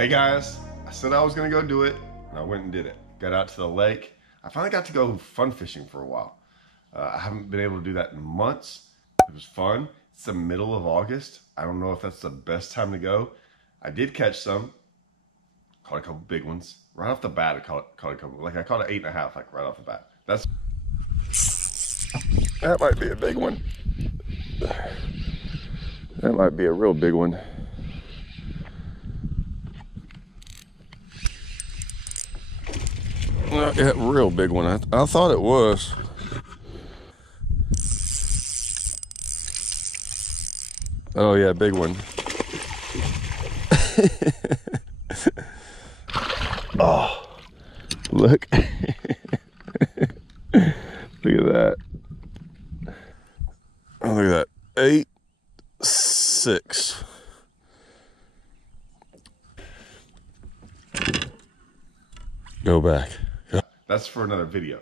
Hey guys, I said I was gonna go do it, and I went and did it. Got out to the lake. I finally got to go fun fishing for a while. I haven't been able to do that in months. It was fun. It's the middle of August. I don't know if that's the best time to go. I did catch some. Caught a couple big ones. Right off the bat, I caught a couple. Like I caught an 8.5, like right off the bat. That might be a big one. That might be a real big one. Yeah, real big one. I thought it was. Oh yeah, big one. Oh, look. Look at that. Oh, look at that. 8.6. Go back. That's for another video.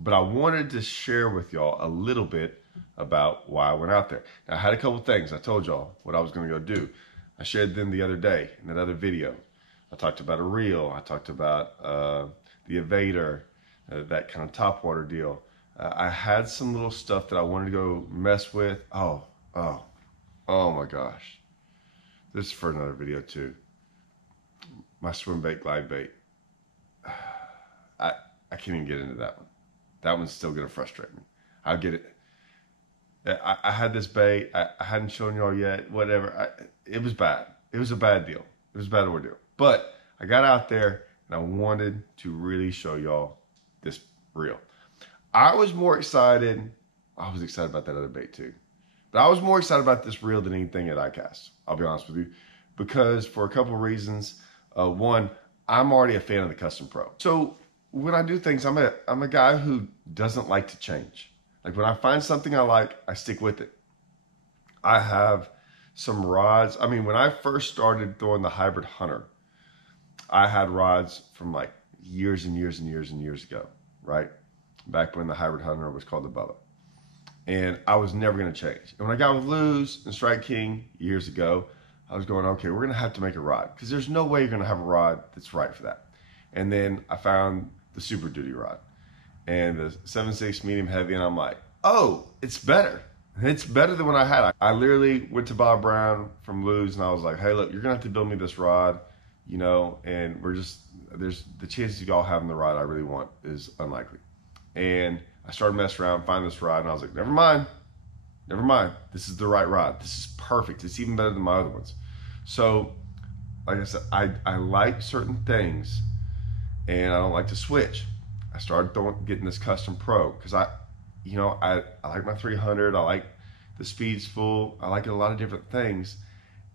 But I wanted to share with y'all a little bit about why I went out there. Now, I had a couple things. I told y'all what I was going to go do. I shared them the other day in that other video. I talked about a reel. I talked about the evader, that kind of topwater deal. I had some little stuff that I wanted to go mess with. Oh my gosh. This is for another video too. My swim bait, glide bait. I can't even get into that one. That one's still gonna frustrate me. I'll get it. I had this bait. I hadn't shown y'all yet. Whatever. It was bad. It was a bad deal. It was a bad ordeal. But I got out there and I wanted to really show y'all this reel. I was more excited. I was excited about that other bait too. But I was more excited about this reel than anything at iCast. I'll be honest with you. Because for a couple of reasons. One, I'm already a fan of the Custom Pro. So when I do things, I'm a guy who doesn't like to change. Like when I find something I like, I stick with it. I have some rods. I mean, when I first started throwing the Hybrid Hunter, I had rods from like years and years and years and years ago, right? Back when the Hybrid Hunter was called the Bubba. And I was never gonna change. And when I got with Luz and Strike King years ago, I was going, okay, we're gonna have to make a rod because there's no way you're gonna have a rod that's right for that. And then I found the Super Duty rod and the 7.6 medium heavy, and I'm like, oh, it's better. It's better than what I had. I literally went to Bob Brown from Luz and I was like, hey, look, you're gonna have to build me this rod, you know, and there's the chances of y'all having the rod I really want is unlikely. And I started messing around, finding this rod, and I was like, never mind. This is the right rod. This is perfect. It's even better than my other ones. So, like I said, I like certain things, and I don't like to switch. I started getting this Custom Pro because I like my 300. I like the speed's full. I like a lot of different things,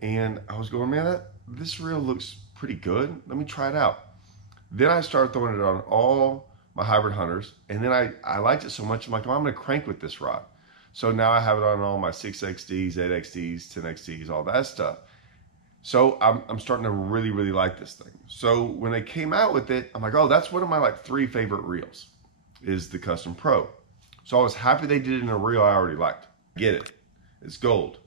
and I was going, man, this reel looks pretty good. Let me try it out. Then I started throwing it on all my Hybrid Hunters, and then I liked it so much, I'm like, oh, I'm gonna crank with this rod. So now I have it on all my 6XDs, 8XDs, 10XDs, all that stuff. So I'm starting to really, really like this thing. So when they came out with it, I'm like, oh, that's one of my like 3 favorite reels is the Custom Pro. So I was happy they did it in a reel I already liked. Get it. It's gold.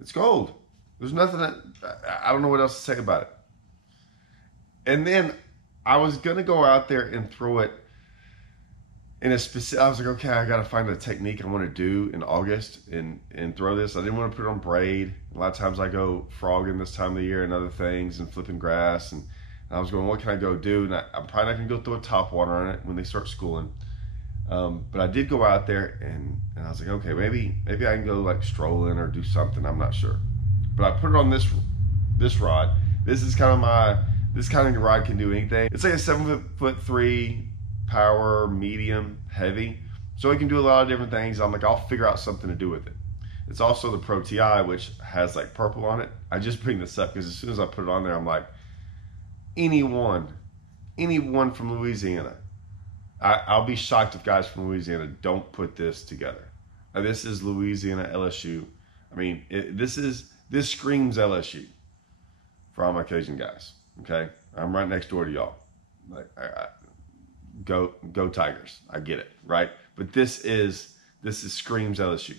It's gold. There's nothing I don't know what else to say about it. And then I was gonna go out there and throw it in a specific, I was like, okay, I gotta find a technique I wanna do in August and throw this. I didn't wanna put it on braid. A lot of times I go frogging this time of the year and other things and flipping grass. And I was going, what can I go do? And I'm probably not gonna go throw a top water on it when they start schooling. But I did go out there and I was like, okay, maybe I can go like strolling or do something, I'm not sure. But I put it on this rod. This is kind of this kind of rod can do anything. It's like a 7'3" power, medium, heavy. So it can do a lot of different things. I'm like, I'll figure out something to do with it. It's also the Pro TI, which has like purple on it. I just bring this up because as soon as I put it on there, I'm like, anyone from Louisiana, I'll be shocked if guys from Louisiana don't put this together. Now, this is Louisiana LSU. I mean, this screams LSU for all my Cajun guys. Okay, I'm right next door to y'all. Like, go Tigers. I get it, right? But this screams LSU.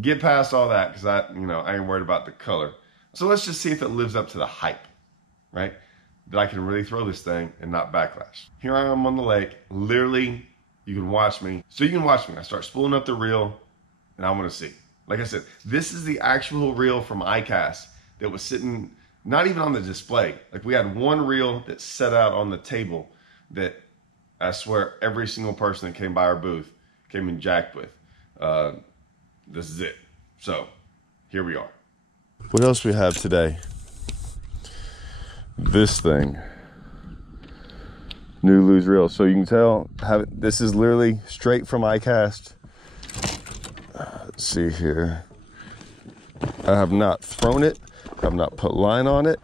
Get past all that because I ain't worried about the color. So let's just see if it lives up to the hype. right? That I can really throw this thing and not backlash. Here I am on the lake, literally, you can watch me. So you can watch me. I start spooling up the reel and I want to see. Like I said, this is the actual reel from iCast that was sitting, not even on the display. Like we had one reel that set out on the table that I swear every single person that came by our booth came and jacked with. This is it. So here we are. What else we have today? This thing. NOOOOO's reel. So you can tell, this is literally straight from iCast. Let's see here. I have not thrown it. I have not put line on it.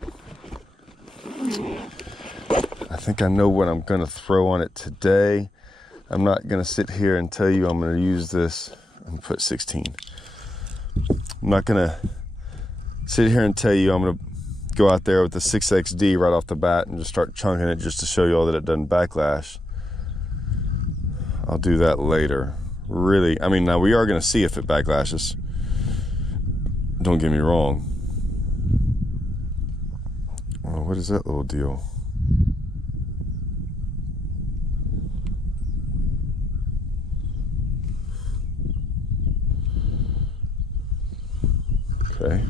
I think I know what I'm going to throw on it today. I'm not going to sit here and tell you I'm going to use this and put 16. I'm not going to sit here and tell you I'm going to go out there with the 6XD right off the bat and just start chunking it just to show you all that it doesn't backlash. I'll do that later. Really, I mean, now we are going to see if it backlashes. Don't get me wrong. Oh, what is that little deal? Okay.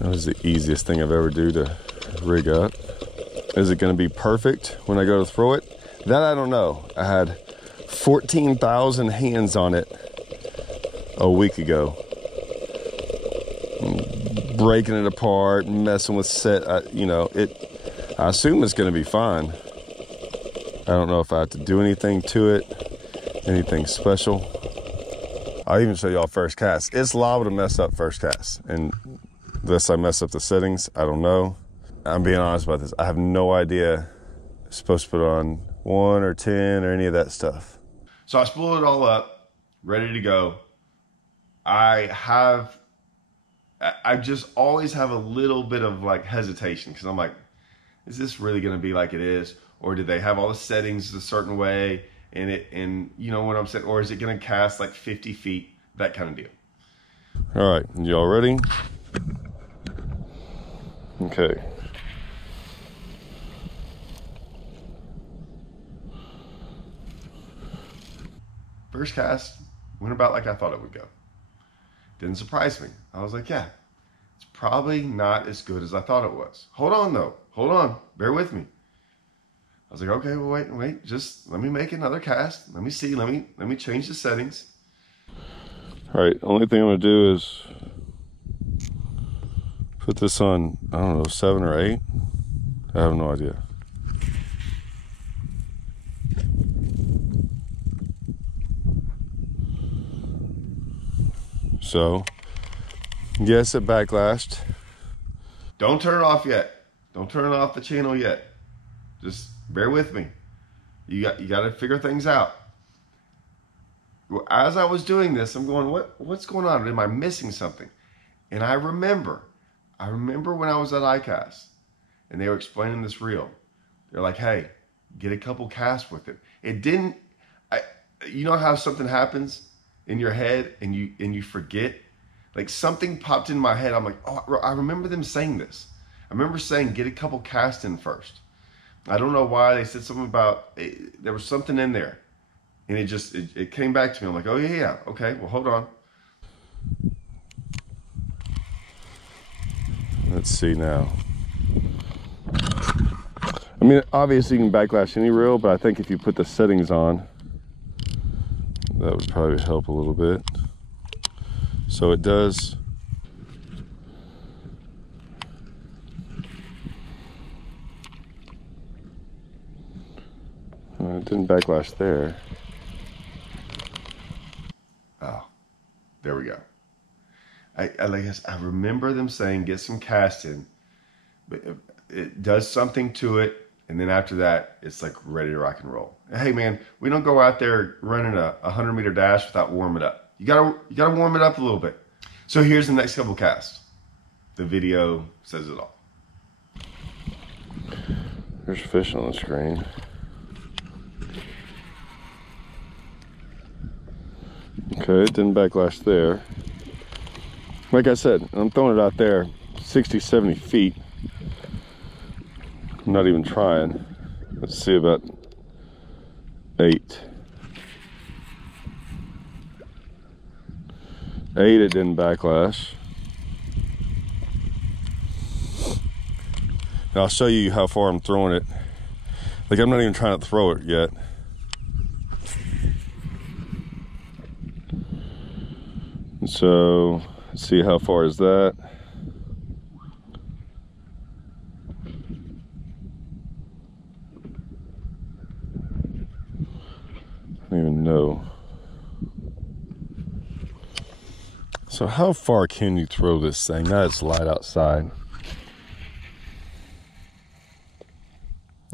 That was the easiest thing I've ever do to rig up. Is it going to be perfect when I go to throw it? That I don't know. I had 14,000 hands on it a week ago. Breaking it apart, messing with set. I assume it's going to be fine. I don't know if I have to do anything to it, anything special. I'll even show y'all first cast. It's liable to mess up first cast. And unless I mess up the settings, I don't know. I'm being honest about this. I have no idea. I'm supposed to put on 1 or 10 or any of that stuff. So I spooled it all up, ready to go. I just always have a little bit of like hesitation because I'm like, is this really going to be like it is? Or did they have all the settings a certain way and you know what I'm saying? Or is it going to cast like 50 feet? That kind of deal. All right, y'all ready? Okay. First cast went about like I thought it would go. Didn't surprise me. I was like, yeah, it's probably not as good as I thought it was. Hold on though. Hold on. Bear with me. I was like, okay, well, wait. Just let me make another cast. Let me see. Let me change the settings. All right. Only thing I'm going to do is put this on, I don't know, 7 or 8. I have no idea. So, yes, it backlashed. Don't turn it off yet. Don't turn it off the channel yet. Just bear with me. You got to figure things out. As I was doing this, I'm going, what's going on? Am I missing something? And I remember when I was at iCast and they were explaining this reel. They're like, hey, get a couple casts with it. It didn't, you know how something happens in your head and you forget? Like something popped in my head. I'm like, oh, I remember them saying this. I remember saying, get a couple casts in first. I don't know why they said something about, there was something in there. And it came back to me. I'm like, oh yeah, okay, well hold on. Let's see now. I mean, obviously you can backlash any reel, but I think if you put the settings on, that would probably help a little bit. So it does. It didn't backlash there. Oh, there we go. I remember them saying get some cast in, but it does something to it, and then after that, it's like ready to rock and roll. Hey man, we don't go out there running a 100-meter dash without warming it up. You gotta warm it up a little bit. So here's the next couple casts. The video says it all. There's fish on the screen. Okay, it didn't backlash there. Like I said, I'm throwing it out there 60, 70 feet. I'm not even trying. Let's see, about 8. 8, it didn't backlash. And I'll show you how far I'm throwing it. Like, I'm not even trying to throw it yet. So, let's see, how far is that? I don't even know. So how far can you throw this thing? Now it's light outside.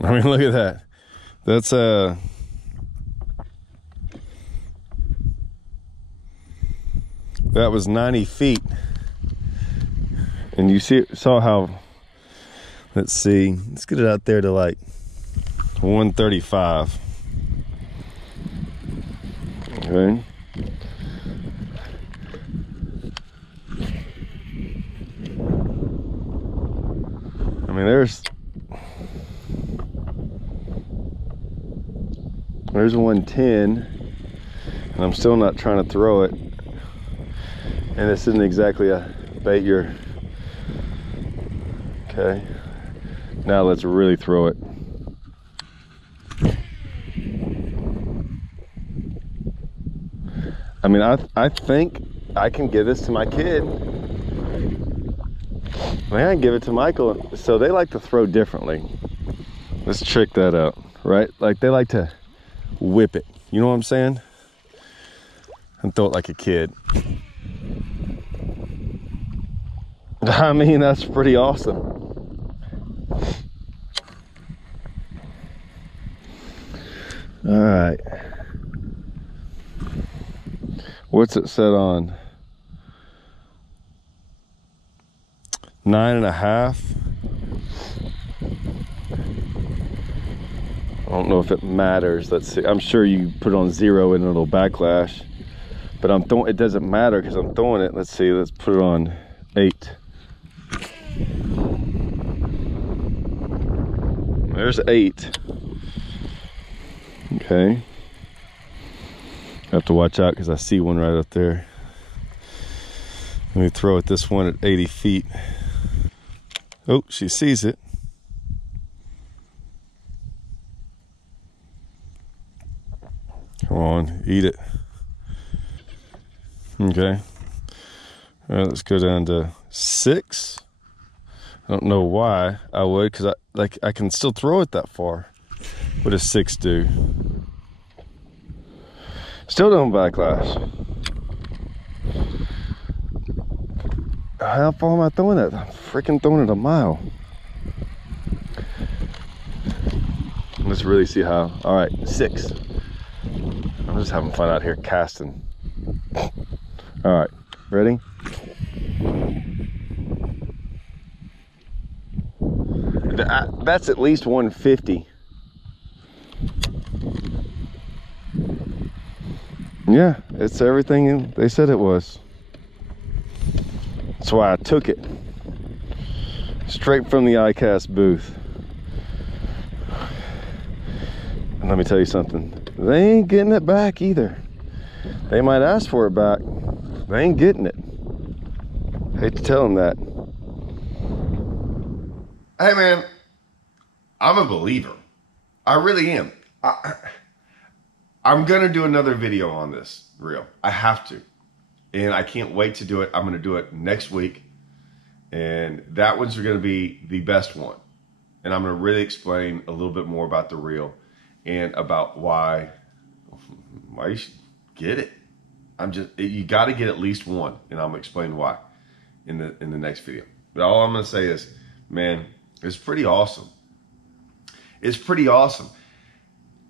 I mean, look at that. That's that was 90 feet. And you saw how, let's see, let's get it out there to like 135. Okay. I mean, there's 110, and I'm still not trying to throw it. And this isn't exactly a bait you're, okay. Now let's really throw it. I mean, I think I can give this to my kid. I mean, I can give it to Michael. So they like to throw differently. Let's check that out, right? Like, they like to whip it. You know what I'm saying? And throw it like a kid. I mean, that's pretty awesome. All right. What's it set on? 9.5. I don't know if it matters. Let's see. I'm sure you put it on 0 and it'll backlash. But I'm throwing, it doesn't matter because I'm throwing it. Let's see. Let's put it on 8. There's 8. Okay. I have to watch out because I see one right up there. Let me throw at this one at 80 feet. Oh, she sees it. Come on, eat it. Okay. All right, let's go down to 6. I don't know why I would, because I can still throw it that far. What does 6 do? Still don't backlash. How far am I throwing it? I'm freaking throwing it a mile. Let's really see how. All right, 6. I'm just having fun out here casting. All right, ready? That's at least 150. Yeah, it's everything they said it was. That's why I took it. Straight from the iCast booth. And let me tell you something. They ain't getting it back either. They might ask for it back. They ain't getting it. Hate to tell them that. Hey man, I'm a believer. I really am. I'm gonna do another video on this reel. I have to. And I can't wait to do it. I'm gonna do it next week. And that one's gonna be the best one. And I'm gonna really explain a little bit more about the reel and about why you should get it. You gotta get at least one, and I'm gonna explain why in the next video. But all I'm gonna say is, man, it's pretty awesome. It's pretty awesome.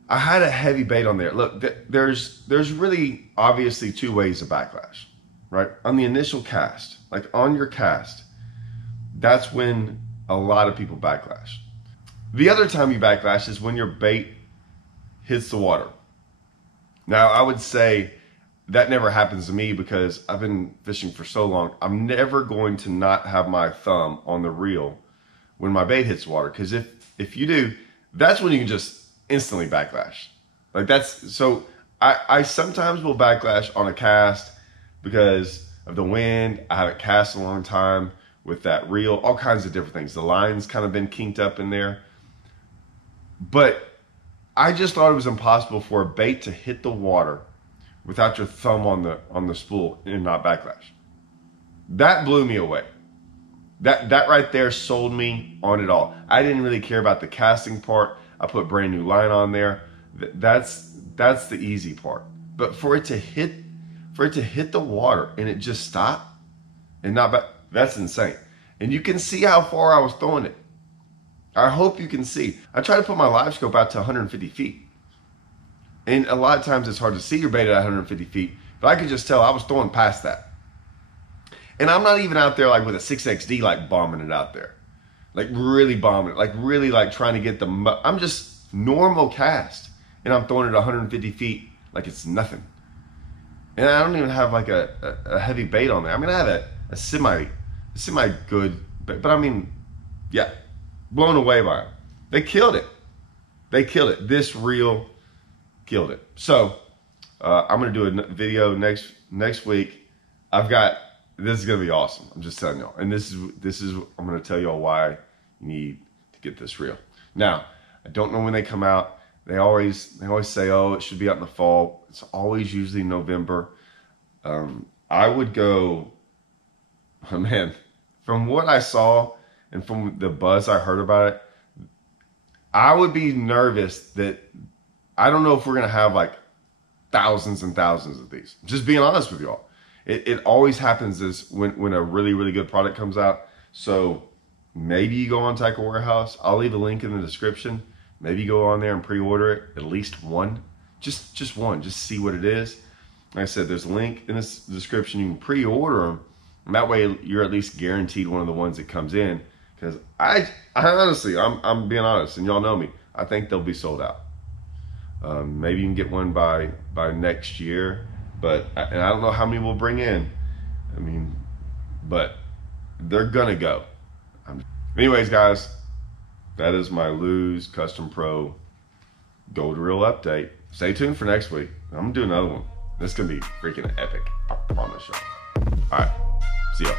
I had a heavy bait on there. Look, there's really obviously 2 ways of backlash, right? On the initial cast, like on your cast, that's when a lot of people backlash. The other time you backlash is when your bait hits the water. Now, I would say that never happens to me because I've been fishing for so long. I'm never going to not have my thumb on the reel when my bait hits water. Because if you do, that's when you can just instantly backlash. Like that's, so I sometimes will backlash on a cast because of the wind. I haven't cast in a long time with that reel, all kinds of different things. The line's kind of been kinked up in there. But I just thought it was impossible for a bait to hit the water without your thumb on the spool and not backlash. That blew me away. That right there sold me on it all. I didn't really care about the casting part. I put brand new line on there. That's the easy part. But for it to hit the water and it just stop and not back, that's insane. And you can see how far I was throwing it. I hope you can see. I try to put my live scope out to 150 feet. And a lot of times it's hard to see your bait at 150 feet, but I could just tell I was throwing past that. And I'm not even out there like with a 6XD like bombing it out there. Like really bombing it, like really like trying to get I'm just normal cast and I'm throwing it 150 feet like it's nothing. And I don't even have like a heavy bait on there. I mean, I have a semi good bait, but I mean, yeah, blown away by them. They killed it. They killed it. This reel killed it. So I'm gonna do a video next week. This is gonna be awesome. I'm just telling y'all. And this is I'm gonna tell y'all why you need to get this reel. Now, I don't know when they come out. They always say, oh, it should be out in the fall. It's always usually November. I would go, oh man, from what I saw and from the buzz I heard about it, I would be nervous that I don't know if we're gonna have like thousands and thousands of these. Just being honest with y'all. It always happens is when a really, really good product comes out. So maybe you go on Tackle Warehouse. I'll leave a link in the description. Maybe you go on there and pre-order it, at least one. Just one, just see what it is. Like I said, there's a link in this description. You can pre-order them. And that way you're at least guaranteed one of the ones that comes in. Because I honestly, I'm being honest, and y'all know me, I think they'll be sold out. Maybe you can get one by next year, and I don't know how many we'll bring in. I mean, but they're gonna go. Anyways, guys, that is my Lose Custom Pro Gold Reel update. Stay tuned for next week. I'm gonna do another one. This is gonna be freaking epic. I promise y'all. All right, see ya.